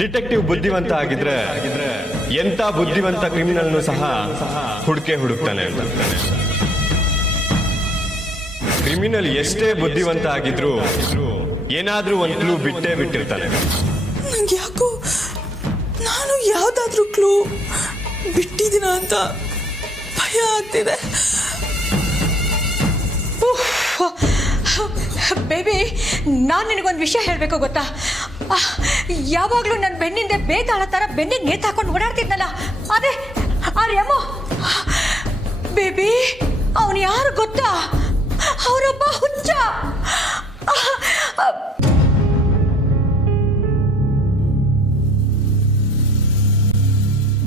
Detective ಬುದ್ಧಿವಂತ ಆಗಿದ್ರೆ ಎಂತ ಬುದ್ಧಿವಂತ ಕ್ರಿಮಿನಲ್ನು ಸಹ ಹುಡುಕ್ತಾನೆ. ಕ್ರಿಮಿನಲ್ ಎಷ್ಟೇ ಬುದ್ಧಿವಂತ ಆಗಿದ್ರು ಏನಾದ್ರೂ ಒಂದು ಕ್ಲೂ ಬಿಟ್ಟಿರ್ತಾನೆ. ನಂಗೆ ಯಾಕೋ ನಾನು ಯಾವ್ದಾದ್ರೂ ಕ್ಲೂ ಬಿಟ್ಟಿದ್ದೀನ ಅಂತ ಭಯ ಆಗ್ತಿದೆ. ಬೇಬಿ, ನಾನು ನಿನಗೊಂದು ವಿಷಯ ಹೇಳಬೇಕು ಗೊತ್ತಾ? ಯಾವಾಗಲೂ ನನ್ನ ಬೆನ್ನಿಂದೆ ಬೇತಾಳ ಥರ ಬೆನ್ನಿಗೆ ನೇತು ಹಾಕೊಂಡು ಓಡಾಡ್ತಿದ್ನಲ್ಲ, ಅದೇ ಆ ರೆಮೋ. ಬೇಬಿ, ಅವನು ಯಾರು ಗೊತ್ತಾ? ಅವರೊಬ್ಬ ಹುಚ್ಚ.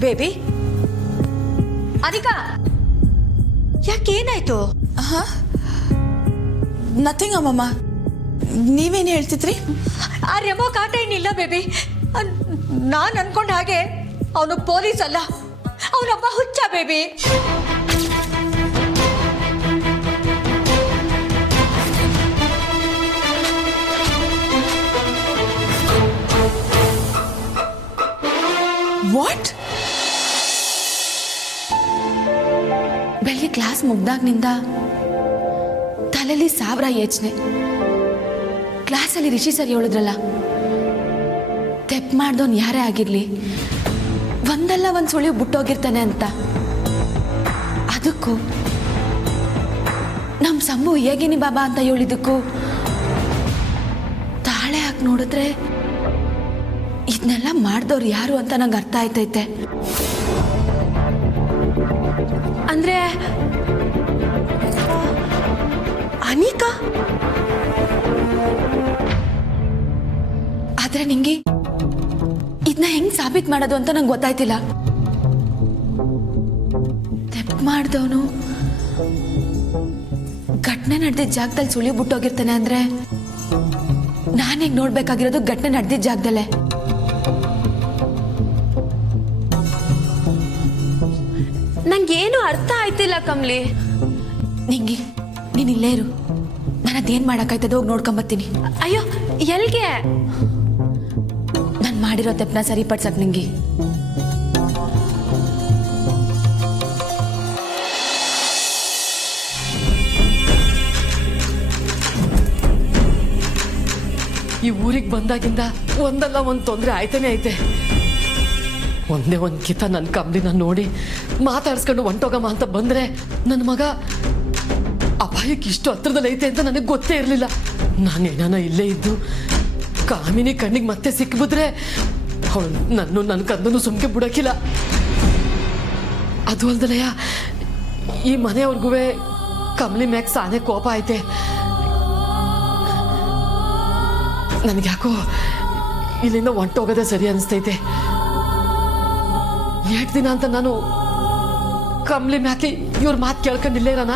ಬೇಬಿ, ಅದಿಕಾ ಯಾಕೇನಾಯ್ತು? ನಥಿಂಗ್ ಅಮ್ಮಮ್ಮ, ನೀವೇನು ಹೇಳ್ತಿದ್ರಿ? ಆ ರೆಮೋ ಕಾಟ ಏನಿಲ್ಲ ಬೇಬಿ. ನಾನು ಅನ್ಕೊಂಡ ಹಾಗೆ ಅವನು ಪೊಲೀಸ್ ಅಲ್ಲ, ಅವನೊಬ್ಬ ಹುಚ್ಚ ಬೇಬಿ. ವಾಟ್? ಬೆಳಿಗ್ಗೆ ಕ್ಲಾಸ್ ಮುಗ್ದಾಗ್ನಿಂದ ತಲೆಯಲ್ಲಿ ಸಾವಿರ ಯೋಚನೆ. ಕ್ಲಾಸಲ್ಲಿ ರಿಷಿ ಸರ್ ಹೇಳಿದ್ರಲ್ಲ, ತೆಪ್ಪು ಮಾಡ್ದವನು ಯಾರೇ ಆಗಿರ್ಲಿ ಒಂದಲ್ಲ ಒಂದು ಸುಳಿವು ಬಿಟ್ಟೋಗಿರ್ತಾನೆ ಅಂತ. ಅದಕ್ಕೂ ನಮ್ಮ ಸಂಭು ಹೇಗೇನಿ ಬಾಬಾ ಅಂತ ಹೇಳಿದ್ದಕ್ಕೂ ತಾಳೆ ಹಾಕಿ ನೋಡಿದ್ರೆ ಇದನ್ನೆಲ್ಲ ಮಾಡ್ದವ್ರು ಯಾರು ಅಂತ ನಂಗೆ ಅರ್ಥ ಆಯ್ತೈತೆ. ಅಂದ್ರೆ ಅನಿಕಾ. ಆದ್ರೆ ನಿಂಗೆ ಇದನ್ನ ಹೆಂಗ್ ಸಾಬೀತ್ ಮಾಡೋದು ಅಂತ ನಂಗೆ ಗೊತ್ತಾಯ್ತಿಲ್ಲ. ತೆಪ್ಪು ಮಾಡ್ದವನು ಘಟನೆ ನಡೆದಿದ್ದ ಜಾಗದಲ್ಲಿ ಸುಳಿ ಬಿಟ್ಟೋಗಿರ್ತಾನೆ ಅಂದ್ರೆ ನಾನು ಹೆಂಗ್ ನೋಡ್ಬೇಕಾಗಿರೋದು ಘಟನೆ ನಡೆದಿದ್ದ ಜಾಗದಲ್ಲೇ. ನಂಗೇನು ಅರ್ಥ ಆಯ್ತಿಲ್ಲ ಕಮ್ಲಿ. ನಿಂಗೆ ನೀನ್ ಇಲ್ಲೇ ಇರು, ನಾನು ಅದೇನ್ ಮಾಡಕ್ಕಾಯ್ತದ ಹೋಗಿ ನೋಡ್ಕೊಂಬತ್ತೀನಿ. ಅಯ್ಯೋ, ಎಲ್ಗೆ? ನಾನು ಮಾಡಿರೋ ತೆಪ್ಪನ ಸರಿಪಡ್ಸಕ್ ನಿಂಗೆ. ಈ ಊರಿಗೆ ಬಂದಾಗಿಂದ ಒಂದಲ್ಲ ಒಂದು ತೊಂದರೆ ಆಯ್ತಾನೆ ಐತೆ. ಒಂದೇ ಒಂದು ಕಿತ ನನ್ನ ಕಮ್ಲಿನ ನೋಡಿ ಮಾತಾಡ್ಸ್ಕೊಂಡು ಹೊಂಟೋಗಮ್ಮ ಅಂತ ಬಂದ್ರೆ ನನ್ನ ಮಗ ಅಪಾಯಕ್ಕೆ ಇಷ್ಟು ಹತ್ರದಲ್ಲಿ ಐತೆ ಅಂತ ನನಗೆ ಗೊತ್ತೇ ಇರಲಿಲ್ಲ. ನಾನೇನಾನ ಇಲ್ಲೇ ಇದ್ದು ಕಾಮಿನಿ ಕಣ್ಣಿಗೆ ಮತ್ತೆ ಸಿಕ್ಕಿಬಿದ್ರೆ ಅವಳು ನನ್ನ ಕಂದನು ಸುಮ್ಕೆ ಬಿಡೋಕಿಲ್ಲ. ಅದು ಅಲ್ದಲಯ್ಯ, ಈ ಮನೆಯವ್ರಿಗೂ ಕಮ್ಲಿ ಮ್ಯಾಕ್ ಸಾನೆ ಕೋಪ ಐತೆ. ನನಗ್ಯಾಕೋ ಇಲ್ಲಿಂದ ಹೊಂಟೋಗೋದೇ ಸರಿ ಅನಿಸ್ತೈತೆ. 2 ದಿನ ಅಂತ ನಾನು ಕಮ್ಲಿ ಮ್ಯಾಕೆ ಇವ್ರ ಮಾತು ಕೇಳ್ಕೊಂಡಿಲ್ಲೇ ಇರೋಣ.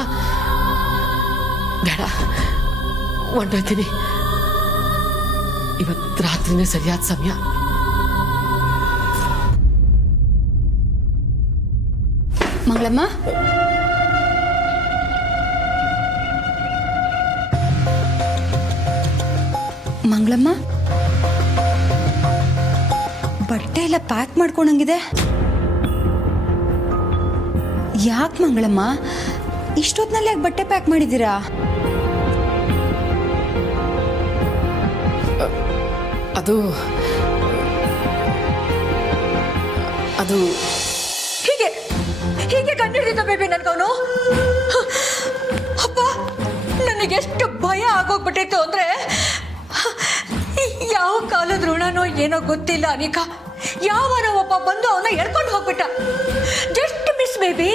ಬೇಡ, ಹೊಂಟೋಯ್ತೀನಿ. ಇವತ್ತು ರಾತ್ರಿನೇ ಸರಿಯಾದ ಸಮಯ. ಮಂಗಳಮ್ಮ, ಮಂಗಳಮ್ಮ, ಬಟ್ಟೆ ಎಲ್ಲ ಪ್ಯಾಕ್ ಮಾಡ್ಕೊಂಡಂಗಿದೆ. ಯಾಕೆ ಮಂಗಳಮ್ಮ ಇಷ್ಟೊತ್ತಿನಲ್ಲಿ ಯಾಕೆ ಬಟ್ಟೆ ಪ್ಯಾಕ್ ಮಾಡಿದ್ದೀರಾ? ಅದು ಅದು ಹೀಗೆ ಹೀಗೆ ಕಂಡಿಡಿದ ಬೇಬಿ ನನ್ಗವನು. ಅಪ್ಪ, ನನಗೆಷ್ಟು ಭಯ ಆಗೋಗ್ಬಿಟ್ಟಿತ್ತು ಅಂದ್ರೆ, ಯಾವ ಕಾಲದ ಋಣನೋ ಏನೋ ಗೊತ್ತಿಲ್ಲ ಅನಿಕಾ. ಯಾವನ ಒಬ್ಬ ಬಂದು ಅವನ್ನ ಎಳ್ಕೊಂಡು ಹೋಗ್ಬಿಟ್ಟ. Just miss baby.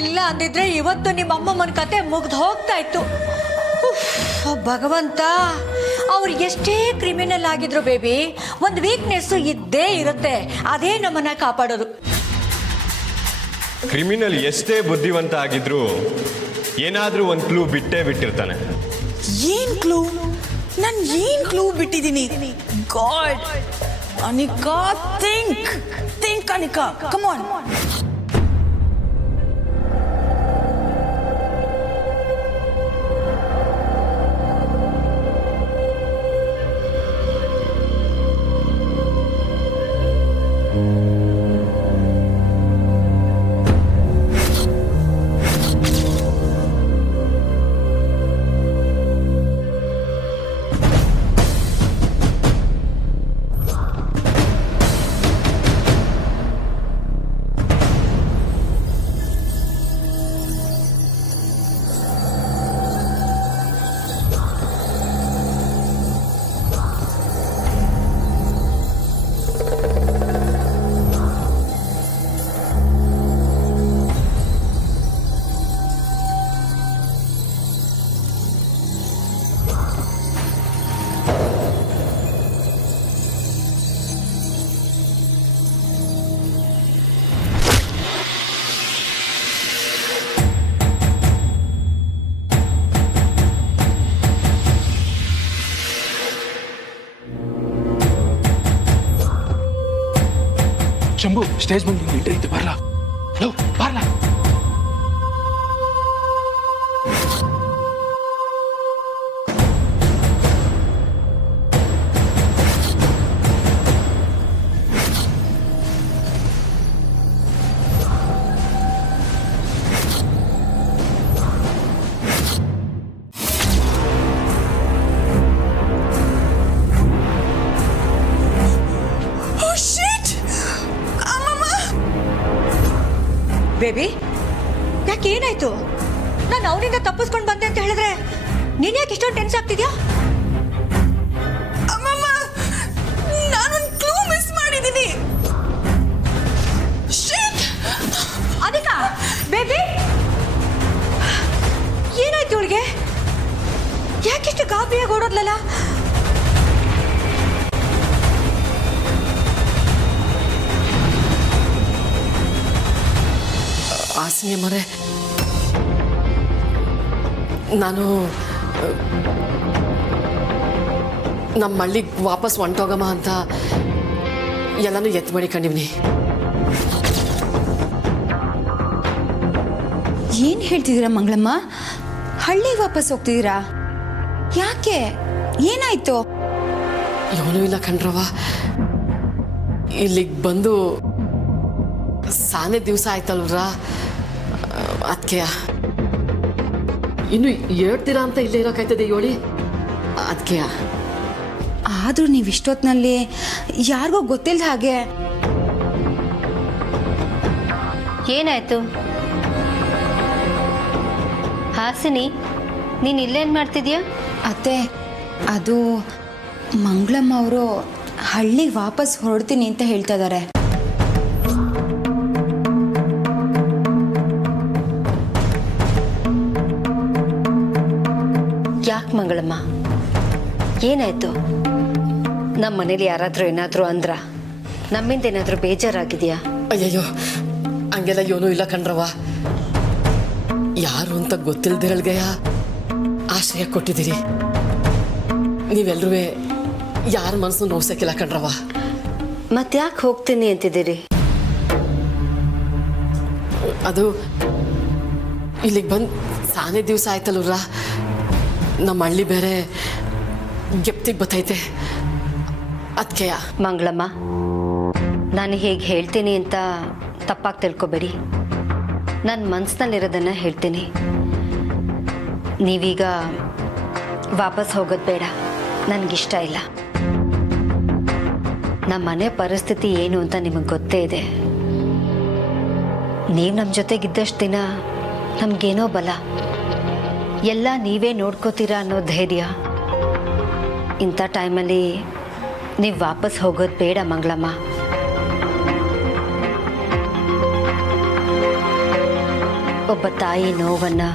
ಇಲ್ಲ ಅಂದಿದ್ರೆ ಇವತ್ತು ನಿಮ್ಮ ಅಮ್ಮಮ್ಮನ ಕತೆ ಮುಗ್ದು ಹೋಗ್ತಾ ಇತ್ತು. ಭಗವಂತ, ಅವ್ರು ಎಷ್ಟೇ ಕ್ರಿಮಿನಲ್ ಆಗಿದ್ರು ಬೇಬಿ, ಒಂದು ವೀಕ್ನೆಸ್ ಇದ್ದೇ ಇರುತ್ತೆ. ಅದೇ ನಮ್ಮನ್ನ ಕಾಪಾಡೋದು. ಕ್ರಿಮಿನಲ್ ಎಷ್ಟೇ ಬುದ್ಧಿವಂತ ಆಗಿದ್ರು ಏನಾದ್ರೂ ಒಂದು ಕ್ಲೂ ಬಿಟ್ಟಿರ್ತಾನೆ. ಏನ್ ಕ್ಲೂ? ನಾನು ಏನ್ ಕ್ಲೂ ಬಿಟ್ಟಿದ್ದೀನಿ? God, Anika, think Anika, come on. Shambhu stage ಬಂದು ಎಂಟ್ರಿ ಐತೆ ಬರ್ಲಾ ಲವ್ ಬರ್ಲಾ Oh shit! ಅಮ್ಮಮ್ಮ! ಬೇಬಿ ಯಾಕೆ ಏನಾಯ್ತು? ನಾನು ಅವನಿಂದ ತಪ್ಪಿಸ್ಕೊಂಡು ಬಂದೆ ಅಂತ ಹೇಳಿದ್ರೆ ನೀನ್ ಯಾಕೆ ಇಷ್ಟೊಂದು ಟೆನ್ಸ್ ಆಗ್ತಿದ್ಯಾ? ಅಮ್ಮಮ್ಮ! ನಾನೊಂದು ಕ್ಲೂ ಮಿಸ್ ಮಾಡಿದ್ದೀನಿ. Shit! ಅದಕ್ಕ ಬೇಬಿ ಏನಾಯ್ತು ಇವಳಿಗೆ? ಯಾಕಿಷ್ಟು ಗಾಬರಿಯಾಗಿ ಓಡೋದ್ಲಲ್ಲ? ಆಸೆ ಮರೆ ನಾನು ನಮ್ಮ ಹಳ್ಳಿಗೆ ವಾಪಸ್ ಹೊಂಟೋಗಮ್ಮ ಅಂತ ಎಲ್ಲನೂ ಎತ್ತು ಮಾಡಿಕೊಂಡಿವ್ನಿ. ಏನು ಹೇಳ್ತಿದ್ದೀರಾ ಮಂಗಳಮ್ಮ? ಹಳ್ಳಿಗೆ ವಾಪಸ್ ಹೋಗ್ತಿದ್ದೀರಾ? ಯಾಕೆ? ಏನಾಯ್ತು? ಏನೂ ಇಲ್ಲ ಕಣ್ರವ, ಇಲ್ಲಿಗೆ ಬಂದು ಸಾನೆ ದಿವಸ ಆಯ್ತಲ್ವ್ರ, ಅದಕ್ಕೆ ಇನ್ನು ಹೇಳ್ತೀರಾ ಅಂತ ಇಲ್ಲೇ ಇರೋಕ್ಕಾಯ್ತದೆ ಹೇಳಿ, ಅದಕ್ಕೆ. ಆದರೂ ನೀವು ಇಷ್ಟೊತ್ತಿನಲ್ಲಿ ಯಾರಿಗೋ ಗೊತ್ತಿಲ್ಲದ ಹಾಗೆ. ಏನಾಯ್ತು ಹಾಸಿನಿ, ನೀನು ಇಲ್ಲೇನು ಮಾಡ್ತಿದ್ಯಾ? ಅತ್ತೆ, ಅದು ಮಂಗಳಮ್ಮ ಅವರು ಹಳ್ಳಿಗೆ ವಾಪಸ್ ಹೊರಡ್ತೀನಿ ಅಂತ ಹೇಳ್ತಾ ಇದ್ದಾರೆ. ಯಾಕೆ ಮಂಗಳಮ್ಮ, ಏನಾಯ್ತು? ನಮ್ಮ ಮನೇಲಿ ಯಾರಾದರೂ ಏನಾದರೂ ಅಂದ್ರ? ನಮ್ಮಿಂದ ಏನಾದರೂ ಬೇಜಾರಾಗಿದೆಯಾ? ಅಯ್ಯಯ್ಯೋ, ಹಂಗೆಲ್ಲ ಏನೂ ಇಲ್ಲ ಕಣ್ರವ. ಯಾರು ಅಂತ ಗೊತ್ತಿಲ್ದಿರಳ್ಗೆಯ ಆಶ್ರಯ ಕೊಟ್ಟಿದ್ದೀರಿ. ನೀವೆಲ್ಲರೂ ಯಾರ ಮನಸ್ಸು ನೋವ್ಸಕ್ಕಿಲ್ಲ ಕಣ್ರವ. ಮತ್ತ್ಯಾಕೆ ಹೋಗ್ತೀನಿ ಅಂತಿದ್ದೀರಿ? ಅದು ಇಲ್ಲಿಗೆ ಬಂದು ಸಾನೇ ದಿವಸ ಆಯ್ತಲ್ವ್ರ, ನಮ್ಮ ಹಳ್ಳಿ ಬೇರೆ ಗೆಪ್ತಿಗೆ ಬತ್ತೈತೆ, ಅದಕ್ಕೆ. ಮಂಗಳಮ್ಮ, ನಾನು ಹೇಗೆ ಹೇಳ್ತೀನಿ ಅಂತ ತಪ್ಪಾಗಿ ತಿಳ್ಕೊಬೇಡಿ. ನನ್ನ ಮನಸ್ಸಿನಲ್ಲಿರೋದನ್ನು ಹೇಳ್ತೀನಿ. ನೀವೀಗ ವಾಪಸ್ ಹೋಗೋದು ಬೇಡ, ನನಗಿಷ್ಟ ಇಲ್ಲ. ನಮ್ಮ ಮನೆ ಪರಿಸ್ಥಿತಿ ಏನು ಅಂತ ನಿಮಗೆ ಗೊತ್ತೇ ಇದೆ. ನೀವು ನಮ್ಮ ಜೊತೆಗಿದ್ದಷ್ಟು ದಿನ ನಮಗೇನೋ ಬಲ, ಎಲ್ಲ ನೀವೇ ನೋಡ್ಕೋತೀರಾ ಅನ್ನೋ ಧೈರ್ಯ. ಇಂಥ ಟೈಮಲ್ಲಿ ನೀವು ವಾಪಸ್ ಹೋಗೋದು ಬೇಡ ಮಂಗಳಮ್ಮ. ಒಬ್ಬ ತಾಯಿ ನೋವನ್ನು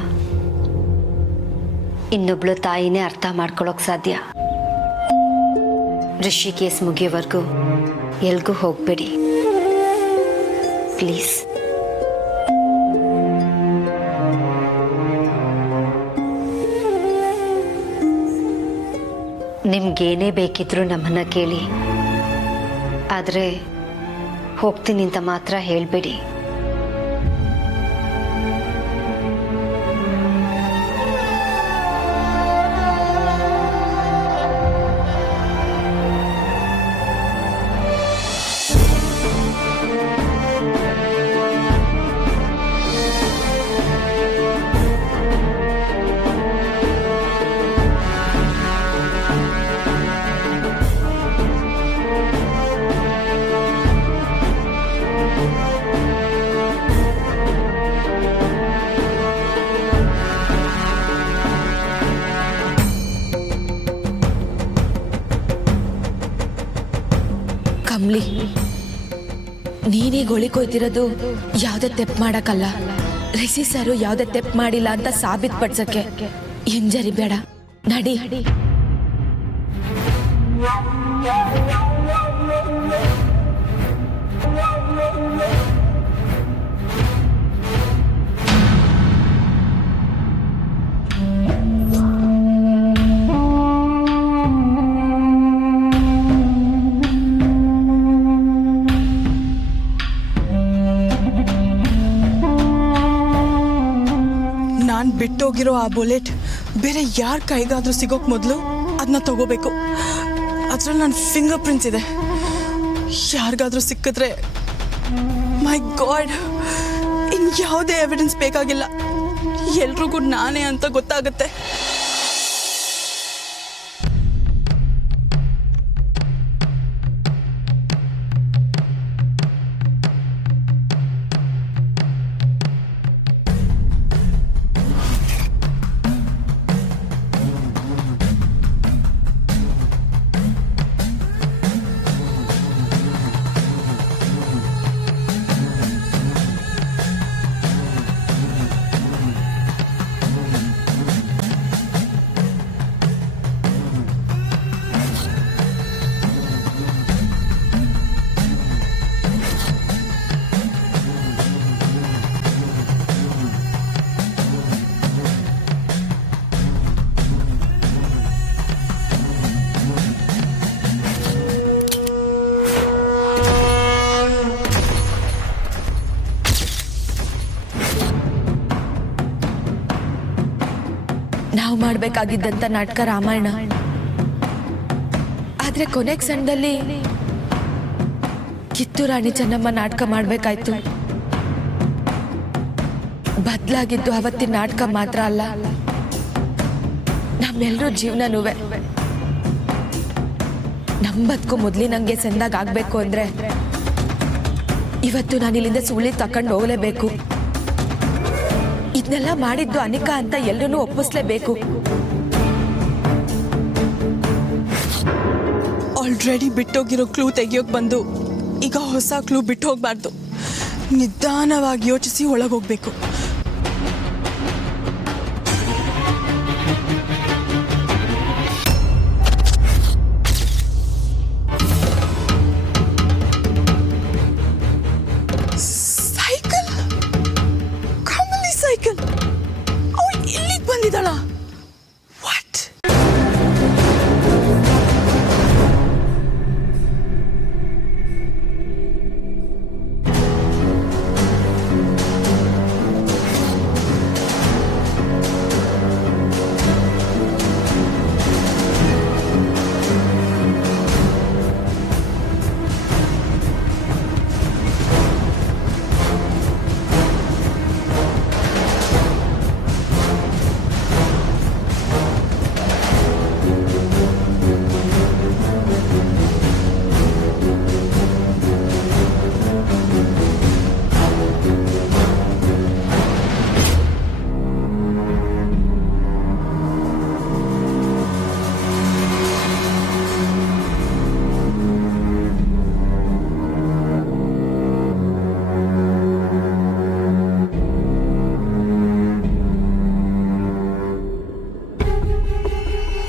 ಇನ್ನೊಬ್ಳು ತಾಯಿನೇ ಅರ್ಥ ಮಾಡ್ಕೊಳ್ಳೋಕೆ ಸಾಧ್ಯ. ಋಷಿಕೇಸ್ ಮುಗಿಯೋವರೆಗೂ ಎಲ್ಗೂ ಹೋಗಬೇಡಿ ಪ್ಲೀಸ್. ನಿಮ್ಗೇನೇ ಬೇಕಿದ್ರೂ ನಮ್ಮನ್ನ ಕೇಳಿ, ಆದರೆ ಹೋಗ್ತೀನಿ ಅಂತ ಮಾತ್ರ ಹೇಳಬೇಡಿ. ಕಮ್ಲಿ, ನೀನೀಗ ಒಳಿಕೊಯ್ತಿರೋದು ಯಾವುದೇ ತೆಪ್ಪು ಮಾಡಕ್ಕಲ್ಲ. ರಿಷಿ ಸರು ಯಾವುದೇ ತೆಪ್ಪು ಮಾಡಿಲ್ಲ ಅಂತ ಸಾಬೀತು ಪಡ್ಸಕ್ಕೆ. ಹಿಂಜರಿ ಬೇಡ, ನಡಿ. ಬಿಟ್ಟೋಗಿರೋ ಆ ಬುಲೆಟ್ ಬೇರೆ ಯಾರ ಕೈಗಾದ್ರೂ ಸಿಗೋಕ್ ಮೊದಲು ಅದನ್ನ ತಗೋಬೇಕು. ಅದ್ರಲ್ಲಿ ನನ್ನ ಫಿಂಗರ್ ಪ್ರಿಂಟ್ಸ್ ಇದೆ. ಯಾರಿಗಾದ್ರೂ ಸಿಕ್ಕಿದ್ರೆ ಮೈ ಗಾಡ್, ಇನ್ಯಾವುದೇ ಎವಿಡೆನ್ಸ್ ಬೇಕಾಗಿಲ್ಲ, ಎಲ್ರಿಗೂ ನಾನೇ ಅಂತ ಗೊತ್ತಾಗುತ್ತೆ. ನಾವು ಮಾಡಬೇಕಾಗಿದ್ದಂಥ ನಾಟಕ ರಾಮಾಯಣ. ಆದ್ರೆ ಕೊನೆ ಕ್ಷಣದಲ್ಲಿ ಕಿತ್ತೂರು ರಾಣಿ ಚೆನ್ನಮ್ಮ ನಾಟಕ ಮಾಡಬೇಕಾಯ್ತು. ಬದಲಾಗಿದ್ದು ಅವತ್ತಿನ ನಾಟಕ ಮಾತ್ರ ಅಲ್ಲ, ನಮ್ಮೆಲ್ಲರೂ ಜೀವನನೂ. ನಮ್ಮ ಬದುಕು ಮೊದಲಿನಂಗೆ ಚೆಂದಾಗಿ ಆಗಬೇಕು ಅಂದರೆ ಇವತ್ತು ನಾನು ಇಲ್ಲಿಂದ ಸುಳ್ಳಿ ತಕೊಂಡು ಹೋಗಲೇಬೇಕು. ಇದನ್ನೆಲ್ಲ ಮಾಡಿದ್ದು ಅನಿಕಾ ಅಂತ ಎಲ್ಲರೂ ಒಪ್ಪಿಸ್ಲೇಬೇಕು. ಆಲ್ರೆಡಿ ಬಿಟ್ಟೋಗಿರೋ ಕ್ಲೂ ತೆಗಿಯೋಕೆ ಬಂದು ಈಗ ಹೊಸ ಕ್ಲೂ ಬಿಟ್ಟು ಹೋಗ್ಬಾರ್ದು. ನಿಧಾನವಾಗಿ ಯೋಚಿಸಿ ಒಳಗೋಗ್ಬೇಕು. ಸೈಕಲ್, ಕಮಲಿ ಸೈಕಲ್, ಅವಳು ಇಲ್ಲಿಗೆ ಬಂದಿದ್ದಾಳ? What?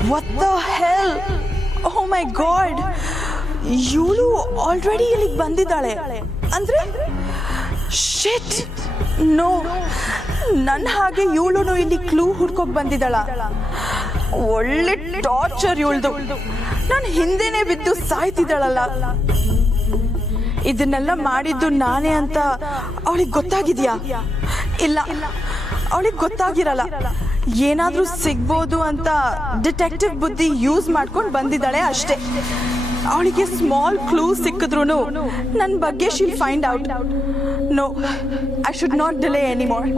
What the hell? Oh my god! ಇವಳು ಆಲ್ರೆಡಿ ಇಲ್ಲಿಗೆ ಬಂದಿದ್ದಾಳೆ ಅಂದ್ರೆ ಶಿಟ್. ನೋ, ನನ್ನ ಹಾಗೆ ಇವಳು ಇಲ್ಲಿ ಕ್ಲೂ ಹುಡ್ಕೋಕ್ ಬಂದಿದ್ದಾಳ. ಒಳ್ಳೆ ಟಾರ್ಚರ್ ಇವಳ್ದು. ನಾನು ಹಿಂದೆನೆ ಬಿದ್ದು ಸಾಯ್ತಿದ್ದಾಳಲ್ಲ. ಇದನ್ನೆಲ್ಲ ಮಾಡಿದ್ದು ನಾನೇ ಅಂತ ಅವಳಿಗೆ ಗೊತ್ತಾಗಿದ್ಯಾ? ಇಲ್ಲ, ಅವಳಿಗೆ ಗೊತ್ತಾಗಿರಲ್ಲ. ಏನಾದ್ರೂ ಸಿಗ್ಬೋದು ಅಂತ ಡಿಟೆಕ್ಟಿವ್ ಬುದ್ಧಿ ಯೂಸ್ ಮಾಡ್ಕೊಂಡು ಬಂದಿದ್ದಾಳೆ ಅಷ್ಟೇ. ಅವಳಿಗೆ ಸ್ಮಾಲ್ ಕ್ಲೂ ಸಿಕ್ಕಿದ್ರು ನನ್ನ ಬಗ್ಗೆ shall find out. No, I should not delay anymore.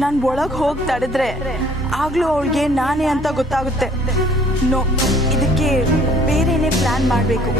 ನಾನು ಒಳಗೆ ಹೋಗಿ ತಡೆದ್ರೆ ಆಗ್ಲೂ ಅವಳಿಗೆ ನಾನೇ ಅಂತ ಗೊತ್ತಾಗುತ್ತೆ. ನೋ, ಇದಕ್ಕೆ ಬೇರೆನೇ ಪ್ಲಾನ್ ಮಾಡಬೇಕು.